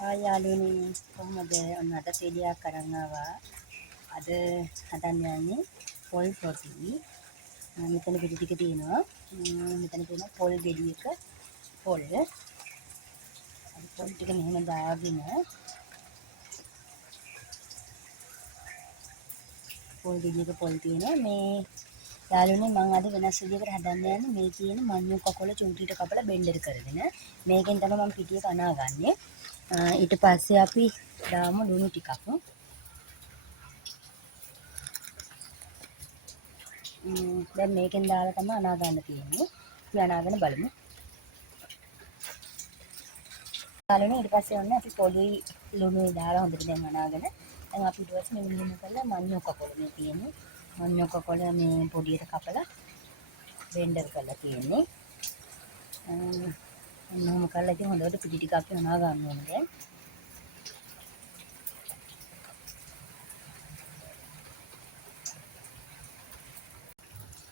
යාළුවනේ කොහොමද ඔන්න අද සීඩියක් අරන් ආවා. අද හදන්න යන්නේ පොල් රොටි. මෙතන පිටි ටික තියෙනවා. මෙතන තියෙනවා පොල් ගෙඩියක පොල්. අර පොල් ටික මෙහෙම දාගෙන පොල් ගෙඩියක පොල් තියෙනවා. මේ යාළුවනේ මම අද වෙනස් විදිහකට හදන්න යන්නේ. මේ තියෙන මඤ්ඤු කකොල චුට්ටිට කපලා බෙන්ඩර් කරගෙන. මේකෙන් තමයි මම පිටිය කනාගන්නේ. ඊට පස්සේ අපි දාමු ලුණු ටිකක්. දැන් මේකෙන් දාලා තමයි අනා ගන්න තියෙන්නේ. අපි අනාගෙන බලමු. යාළුවනේ ඊට පස්සේ ඔන්න අපි පොඩි ලුණුයි දාලා හොඳට දැන් අනාගෙන දැන් අපි ඊට පස්සේ මෙන්න මෙහෙම කරලා මඤ්ඤු කකොල මේ තියෙන්නේ. මඤ්ඤු කකොල මේ පොඩියට කපලා බෙන්ඩර් කරලා තියෙන්නේ. මොනවම කරලා ඉතින් හොඳට පිටි ටික අපි අනා ගන්න ඕනේ දැන්.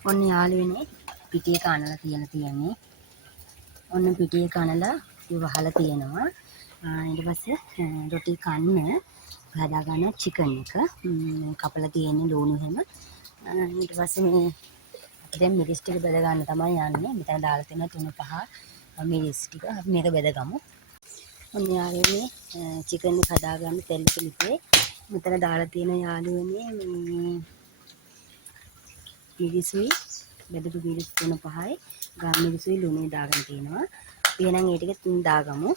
ඔන්න යාළුවනේ පිටිය කනලා තියලා තියෙන්නේ. ඔන්න පිටිය කනලා වහලා තියෙනවා. ඊට පස්සේ රොටි කන්න හදා ගන්න චිකන් එක කපලා තියෙන්නේ ලුණු හැම. ඊට පස්සේ මේ දැන් මිරිස් ටික බෙද ගන්න තමයි යන්නේ. මෙතන දාලා තියෙන 3-5 මිරිස් ටික අපි මේක බෙදගමු. ඔන්න යාළුවනේ චිකන් එක හදා ගන්න තෙල් පිළිපේ මෙතන දාලා තියෙන යාළුවනේ මේ මිරිසුයි බෙදපු මිරිස් 3-5යි ගම් මිරිසුයි ලුණුයි දාගෙන තියෙනවා. අපි එහෙනම් ඒ ටික දාගමු.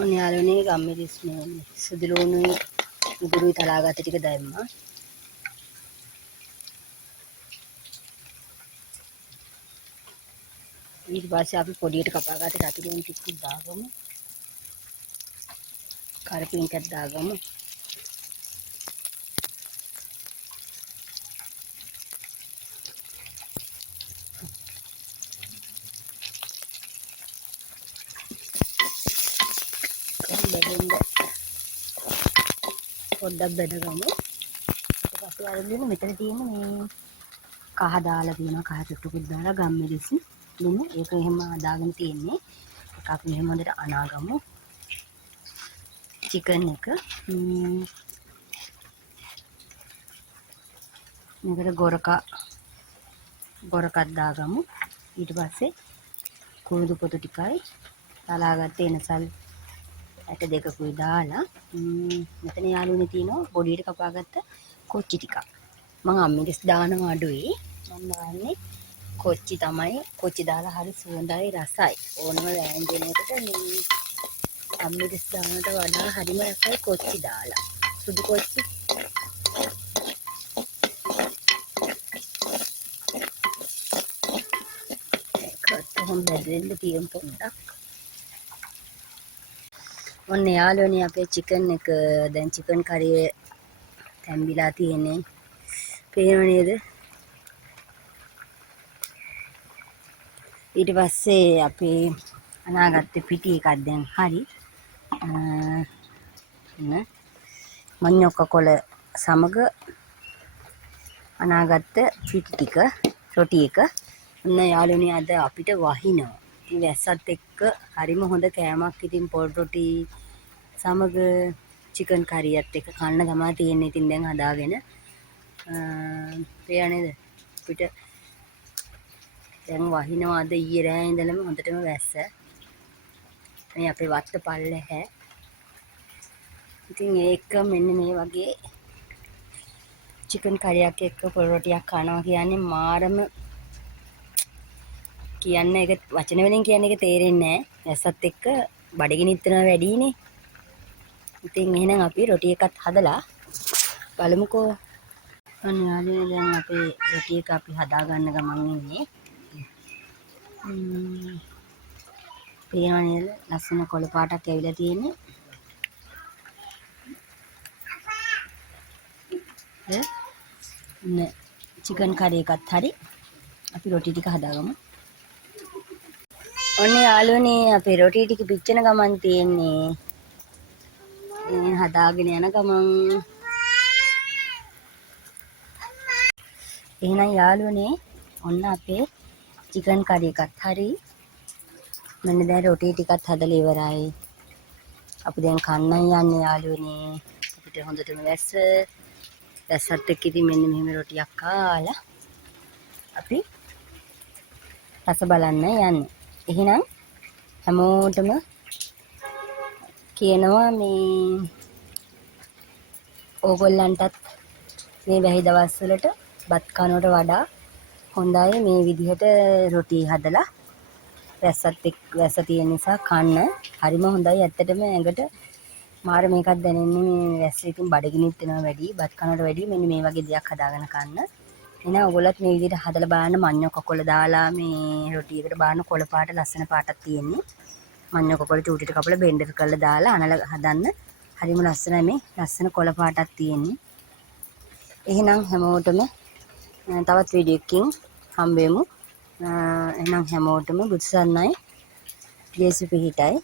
ඔන්න යාළුවනේ ගම් මිරිස් මේ සුදු ලුණුයි උගුරුයි තලාගත්ත ටික දැම්මා. ඊට පස්සේ අපි පොඩියට කපාගත්ත රතුරුන් ටිකක් දාගමු. කරපිංකක් දාගමු. පොඩ්ඩක් බෙදගමු. ඊට පස්සේ අරගෙන මෙතන තියෙන මේ කහ දාලා තියෙනවා. කහ චුට්ටුකුත් දාලා ගම් මිරිස් ලුණු ඒක එහෙම දාගෙන තියෙන්නේ. ඒක අපි එහෙම හොඳට අනාගමු. චිකන් එක මේකට ගොරකක් දාගමු. ඊට පස්සේ කුරුදු පොතු ටිකයි තලාගත්ත එනසල් ඇට දෙකකුයි දාලා මෙතන යාළුවනේ තියෙනවා පොඩියට කපාගත්ත කොච්චි ටිකක්. මම අම්මිරිස් දානවා අඩුයි. මම දාන්නේ කොච්චි තමයි. කොච්චි දාලා හරි සුවඳයි රසයි. ඕනම වෑංජනයකට මේ අම්මිරිස් දානට වඩා හරිම රසයි කොච්චි දාලා. සුදු කොච්චි කොහොම බෙදෙන්න තියෙන පොඩ්ඩක්. ඔන්න යාළුවනේ අපේ චිකන් එක දැන් චිකන් කරිය තැම්බිලා තියෙන්නේ. පේනව නේද? ඊට පස්සේ අපි අනාගත්ත පිටි එකක් දැන් හරි. මඤ්ඤු කකොල සමග අනාගත්ත පිටි ටික රොටි එක. ඔන්න යාළුවනේ අද අපිට වහිනවා. ඉතින් වැස්සත් එක්ක හරිම හොඳ කෑමක්. ඉතින් පොල් රොටි සමග චිකන් කරියත් එක්ක කන්න තමයි තියෙන්නේ. ඉතින් දැන් හදාගෙන පේන නේද? අපිට දැන් වහිනවා. අද ඊයේ රෑ ඉඳලම හොඳටම වැස්ස. මේ අපේ වත්ත පල්ලෙහැ. ඉතින් ඒක මෙන්න මේ වගේ චිකන් කරියක් එක්ක පොල් රොටියක් කනවා කියන්නේ මාරම කියන්න ඒක වචන වලින් කියන්න එක තේරෙන්නේ නැහැ. වැස්සත් එක්ක බඩගිනිත් වෙනවා වැඩිනේ. ඉතින් එහෙනම් අපි රොටි එකත් හදලා බලමුකෝ. අන්න යාළුවනේ දැන් අපේ රොටි එක අපි හදා ගන්න ගමන් ඉන්නේ. පේනව නේද? ලස්සන කොළ පාටක් ඇවිල්ලා තියෙන්නේ. චිකන් කරි එකත් හරි. අපි රොටි ටික හදාගමු. ඔන්න යාළුවනේ අපේ රොටි ටික පිච්චෙන ගමන් තියෙන්නේ. හදාගෙන යන ගමන්. එහෙනම් යාළුවනේ ඔන්න අපේ චිකන් කරි එකත් හරි. මෙන්න දැන් රොටි ටිකත් හදලා ඉවරයි. අපි දැන් කන්නයි යන්නේ යාළුවනේ. අපිට හොඳටම වැස්සත් එක්ක ඉතින් මෙන්න මෙහෙම රොටියක් කාලා අපි රස බලන්න යන්නේ. එහෙනම් හැමෝටම කියනවා මේ ඕගොල්ලන්ටත් මේ වැහි දවස්වලට බත් කනවට වඩා හොඳයි මේ විදිහට රොටි හදලා වැස්ස තියෙන නිසා කන්න හරිම හොඳයි. ඇත්තටම ඇඟට මාර මේකක් දැනෙන්නේ මේ වැස්ස ඉතින් බඩගිනිත් වෙනවා වැඩි. බත් කනවට වැඩි මෙන්න මේ වගේ දෙයක් හදාගෙන කන්න. එහෙනම් ඔයගොල්ලත් මේ විදිහට හදලා බලන්න. මඤ්ඤො කකොල දාලා මේ රොටියකට බාන කොළ පාට ලස්සන පාටක් තියෙන්නේ. මඤ්ඤො කකොල චූටිට කපලා බෙන්ඩර් කරලා දාලා අනලා හදන්න. හරිම ලස්සනයි මේ ලස්සන කොළ පාටක් තියෙන්නේ. එහෙනම් හැමෝටම තවත් වීඩියෝ එකකින් හම්බෙමු. එහෙනම් හැමෝටම බුදු සරණයි. ජේසු පිහිටයි.